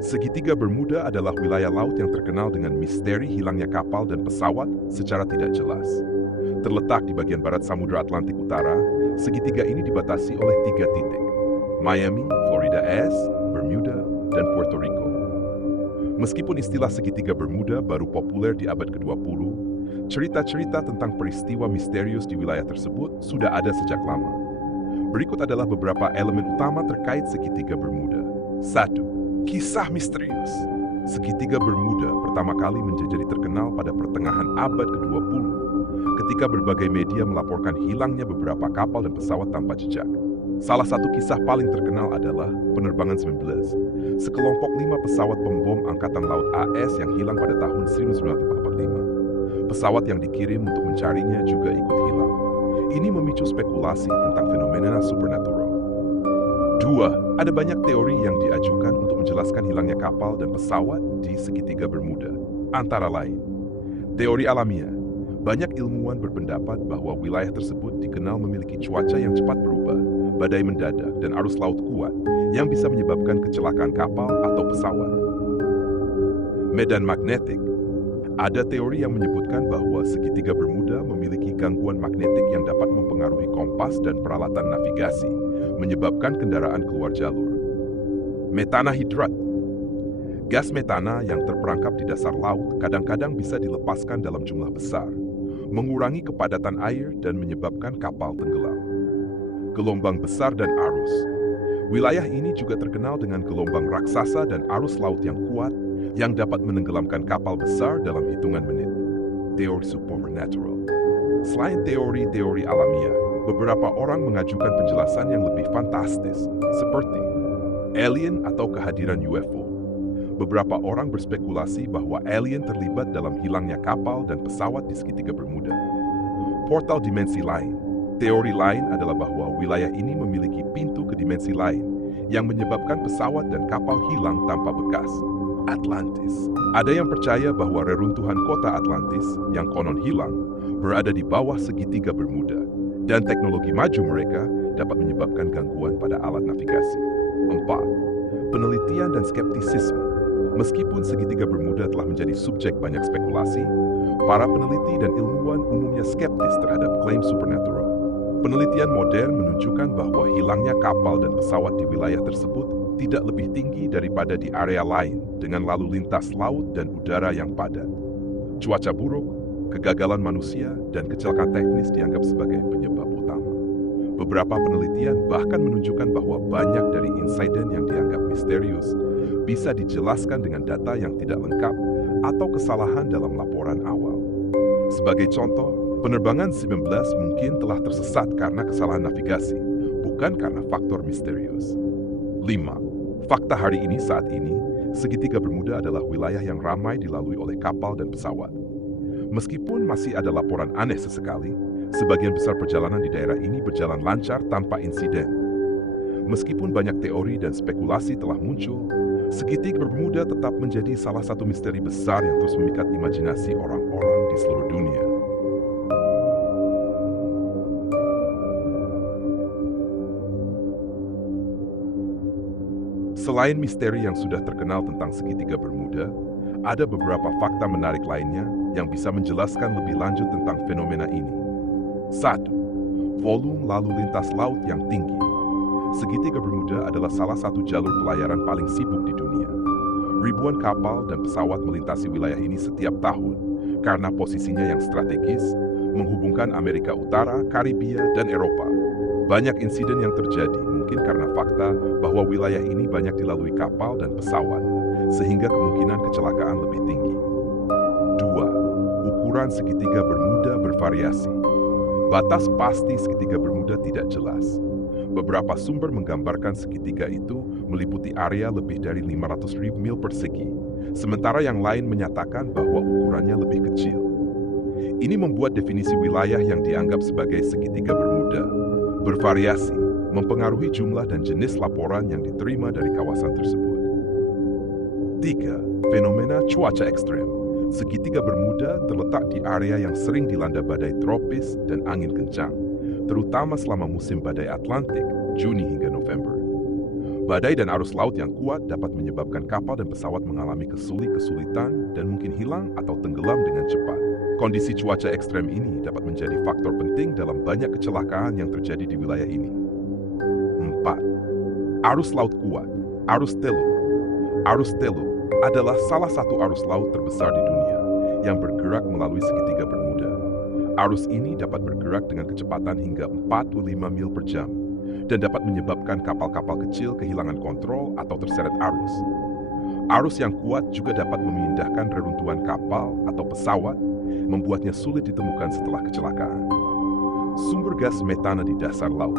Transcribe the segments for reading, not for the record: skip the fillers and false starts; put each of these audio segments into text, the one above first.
Segitiga Bermuda adalah wilayah laut yang terkenal dengan misteri hilangnya kapal dan pesawat secara tidak jelas. Terletak di bagian barat Samudra Atlantik Utara, segitiga ini dibatasi oleh 3 titik: Miami, Florida S, Bermuda, dan Puerto Rico. Meskipun istilah segitiga Bermuda baru populer di abad ke-20, cerita-cerita tentang peristiwa misterius di wilayah tersebut sudah ada sejak lama. Berikut adalah beberapa elemen utama terkait segitiga Bermuda. 1. Kisah misterius. Segitiga Bermuda pertama kali menjadi terkenal pada pertengahan abad ke-20 ketika berbagai media melaporkan hilangnya beberapa kapal dan pesawat tanpa jejak. Salah satu kisah paling terkenal adalah penerbangan 19, sekelompok 5 pesawat pembom Angkatan Laut AS yang hilang pada tahun 1945. Pesawat yang dikirim untuk mencarinya juga ikut hilang. Ini memicu spekulasi tentang fenomena supernatural. 2. Ada banyak teori yang diajukan untuk menjelaskan hilangnya kapal dan pesawat di segitiga Bermuda. Antara lain, teori alamiah. Banyak ilmuwan berpendapat bahwa wilayah tersebut dikenal memiliki cuaca yang cepat berubah, badai mendadak, dan arus laut kuat yang bisa menyebabkan kecelakaan kapal atau pesawat. Medan magnetik. Ada teori yang menyebutkan bahwa segitiga Bermuda memiliki gangguan magnetik yang dapat mempengaruhi kompas dan peralatan navigasi, menyebabkan kendaraan keluar jalur. Metana hidrat. Gas metana yang terperangkap di dasar laut kadang-kadang bisa dilepaskan dalam jumlah besar, mengurangi kepadatan air dan menyebabkan kapal tenggelam. Gelombang besar dan arus. Wilayah ini juga terkenal dengan gelombang raksasa dan arus laut yang kuat yang dapat menenggelamkan kapal besar dalam hitungan menit. Teori supernatural. Selain teori-teori alamiah, beberapa orang mengajukan penjelasan yang lebih fantastis, seperti alien atau kehadiran UFO. Beberapa orang berspekulasi bahwa alien terlibat dalam hilangnya kapal dan pesawat di segitiga Bermuda. Portal dimensi lain. Teori lain adalah bahwa wilayah ini memiliki pintu ke dimensi lain yang menyebabkan pesawat dan kapal hilang tanpa bekas. Atlantis. Ada yang percaya bahwa reruntuhan kota Atlantis yang konon hilang berada di bawah segitiga Bermuda, dan teknologi maju mereka dapat menyebabkan gangguan pada alat navigasi. 4. Penelitian dan skeptisisme. Meskipun segitiga Bermuda telah menjadi subjek banyak spekulasi, para peneliti dan ilmuwan umumnya skeptis terhadap klaim supernatural. Penelitian modern menunjukkan bahwa hilangnya kapal dan pesawat di wilayah tersebut tidak lebih tinggi daripada di area lain dengan lalu lintas laut dan udara yang padat. Cuaca buruk, kegagalan manusia, dan kecelakaan teknis dianggap sebagai penyebab utama. Beberapa penelitian bahkan menunjukkan bahwa banyak dari insiden yang dianggap misterius bisa dijelaskan dengan data yang tidak lengkap atau kesalahan dalam laporan awal. Sebagai contoh, penerbangan 19 mungkin telah tersesat karena kesalahan navigasi, bukan karena faktor misterius. 5. Fakta hari ini saat ini, segitiga Bermuda adalah wilayah yang ramai dilalui oleh kapal dan pesawat. Meskipun masih ada laporan aneh sesekali, sebagian besar perjalanan di daerah ini berjalan lancar tanpa insiden. Meskipun banyak teori dan spekulasi telah muncul, segitiga Bermuda tetap menjadi salah satu misteri besar yang terus memikat imajinasi orang-orang di seluruh dunia. Selain misteri yang sudah terkenal tentang segitiga Bermuda, ada beberapa fakta menarik lainnya yang bisa menjelaskan lebih lanjut tentang fenomena ini. 1. Volume lalu lintas laut yang tinggi. Segitiga Bermuda adalah salah satu jalur pelayaran paling sibuk di dunia. Ribuan kapal dan pesawat melintasi wilayah ini setiap tahun karena posisinya yang strategis, menghubungkan Amerika Utara, Karibia, dan Eropa. Banyak insiden yang terjadi mungkin karena fakta bahwa wilayah ini banyak dilalui kapal dan pesawat, sehingga kemungkinan kecelakaan lebih tinggi. 2. Ukuran segitiga Bermuda bervariasi. Batas pasti segitiga Bermuda tidak jelas. Beberapa sumber menggambarkan segitiga itu meliputi area lebih dari 500.000 mil persegi, sementara yang lain menyatakan bahwa ukurannya lebih kecil. Ini membuat definisi wilayah yang dianggap sebagai segitiga Bermuda bervariasi, mempengaruhi jumlah dan jenis laporan yang diterima dari kawasan tersebut. 3. Fenomena cuaca ekstrem. Segitiga Bermuda terletak di area yang sering dilanda badai tropis dan angin kencang, terutama selama musim badai Atlantik, Juni hingga November. Badai dan arus laut yang kuat dapat menyebabkan kapal dan pesawat mengalami kesulitan dan mungkin hilang atau tenggelam dengan cepat. Kondisi cuaca ekstrem ini dapat menjadi faktor penting dalam banyak kecelakaan yang terjadi di wilayah ini. 4. Arus laut kuat. Arus teluk. Arus teluk adalah salah satu arus laut terbesar di dunia yang bergerak melalui segitiga Bermuda. Arus ini dapat bergerak dengan kecepatan hingga 45 mil per jam dan dapat menyebabkan kapal-kapal kecil kehilangan kontrol atau terseret arus. Arus yang kuat juga dapat memindahkan reruntuhan kapal atau pesawat, membuatnya sulit ditemukan setelah kecelakaan. Sumber gas metana di dasar laut.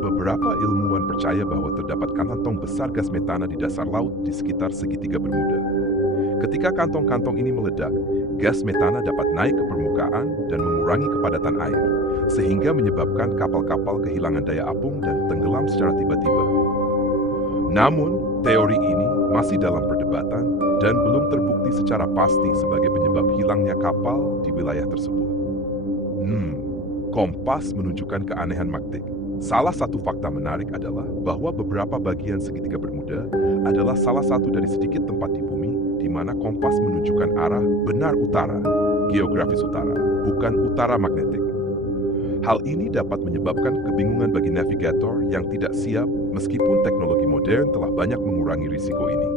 Beberapa ilmuwan percaya bahwa terdapat kantong besar gas metana di dasar laut di sekitar segitiga Bermuda. Ketika kantong-kantong ini meledak, gas metana dapat naik ke permukaan dan mengurangi kepadatan air, sehingga menyebabkan kapal-kapal kehilangan daya apung dan tenggelam secara tiba-tiba. Namun, teori ini masih dalam perdebatan dan belum terbukti secara pasti sebagai penyebab hilangnya kapal di wilayah tersebut. Kompas menunjukkan keanehan magnetik. Salah satu fakta menarik adalah bahwa beberapa bagian segitiga Bermuda adalah salah satu dari sedikit tempat di bumi di mana kompas menunjukkan arah benar utara, geografis utara, bukan utara magnetik. Hal ini dapat menyebabkan kebingungan bagi navigator yang tidak siap meskipun teknologi modern telah banyak mengurangi risiko ini.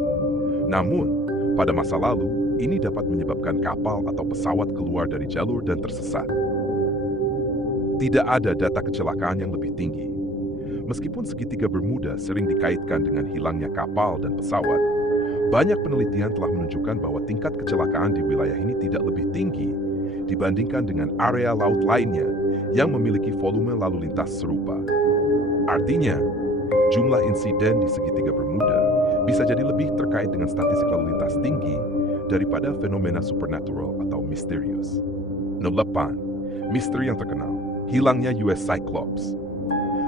Namun, pada masa lalu, ini dapat menyebabkan kapal atau pesawat keluar dari jalur dan tersesat. Tidak ada data kecelakaan yang lebih tinggi. Meskipun segitiga Bermuda sering dikaitkan dengan hilangnya kapal dan pesawat, banyak penelitian telah menunjukkan bahwa tingkat kecelakaan di wilayah ini tidak lebih tinggi dibandingkan dengan area laut lainnya yang memiliki volume lalu lintas serupa. Artinya, jumlah insiden di segitiga Bermuda bisa jadi lebih terkait dengan statistik lalu lintas tinggi daripada fenomena supernatural atau misterius. 8. Misteri yang terkenal, hilangnya USS Cyclops.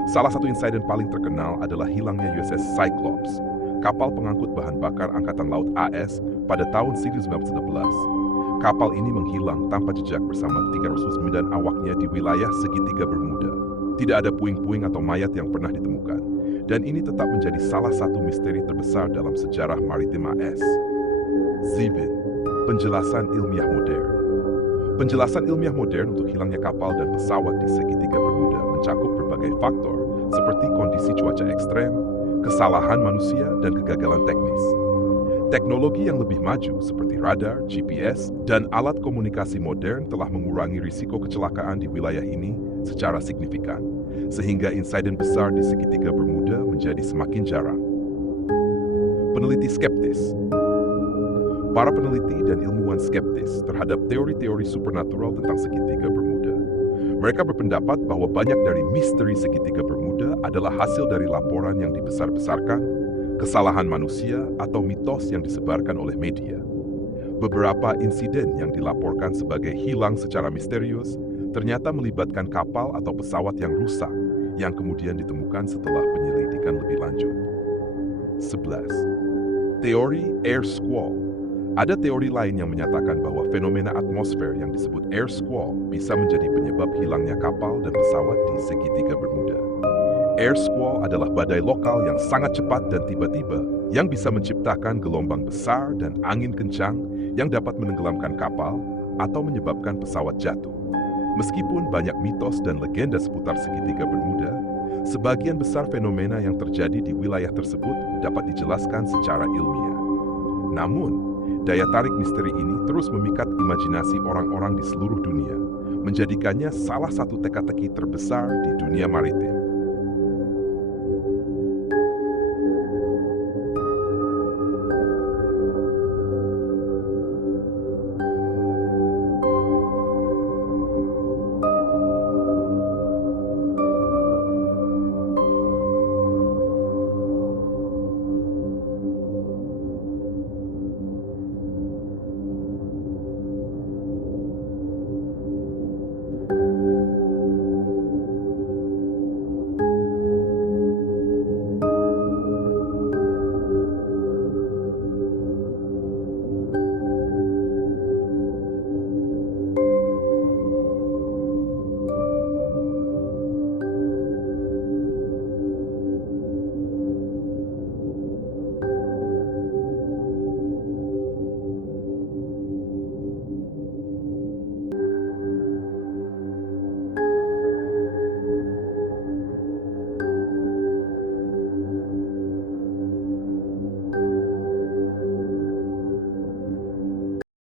Salah satu insiden paling terkenal adalah hilangnya USS Cyclops, kapal pengangkut bahan bakar Angkatan Laut AS pada tahun 1911. Kapal ini menghilang tanpa jejak bersama 309 awaknya di wilayah segitiga Bermuda. Tidak ada puing-puing atau mayat yang pernah ditemukan, dan ini tetap menjadi salah satu misteri terbesar dalam sejarah maritim AS. Zibin, penjelasan ilmiah modern. Penjelasan ilmiah modern untuk hilangnya kapal dan pesawat di segitiga Bermuda mencakup berbagai faktor seperti kondisi cuaca ekstrem, kesalahan manusia, dan kegagalan teknis. Teknologi yang lebih maju seperti radar, GPS, dan alat komunikasi modern telah mengurangi risiko kecelakaan di wilayah ini secara signifikan, sehingga insiden besar di segitiga Bermuda menjadi semakin jarang. Peneliti skeptis. Para peneliti dan ilmuwan skeptis terhadap teori-teori supernatural tentang segitiga Bermuda. Mereka berpendapat bahwa banyak dari misteri segitiga Bermuda adalah hasil dari laporan yang dibesar-besarkan, kesalahan manusia, atau mitos yang disebarkan oleh media. Beberapa insiden yang dilaporkan sebagai hilang secara misterius ternyata melibatkan kapal atau pesawat yang rusak, yang kemudian ditemukan setelah penyelidikan lebih lanjut. 11. Teori air squall. Ada teori lain yang menyatakan bahwa fenomena atmosfer yang disebut air squall bisa menjadi penyebab hilangnya kapal dan pesawat di segitiga Bermuda. Air squall adalah badai lokal yang sangat cepat dan tiba-tiba yang bisa menciptakan gelombang besar dan angin kencang yang dapat menenggelamkan kapal atau menyebabkan pesawat jatuh. Meskipun banyak mitos dan legenda seputar segitiga Bermuda, sebagian besar fenomena yang terjadi di wilayah tersebut dapat dijelaskan secara ilmiah. Namun, daya tarik misteri ini terus memikat imajinasi orang-orang di seluruh dunia, menjadikannya salah satu teka-teki terbesar di dunia maritim.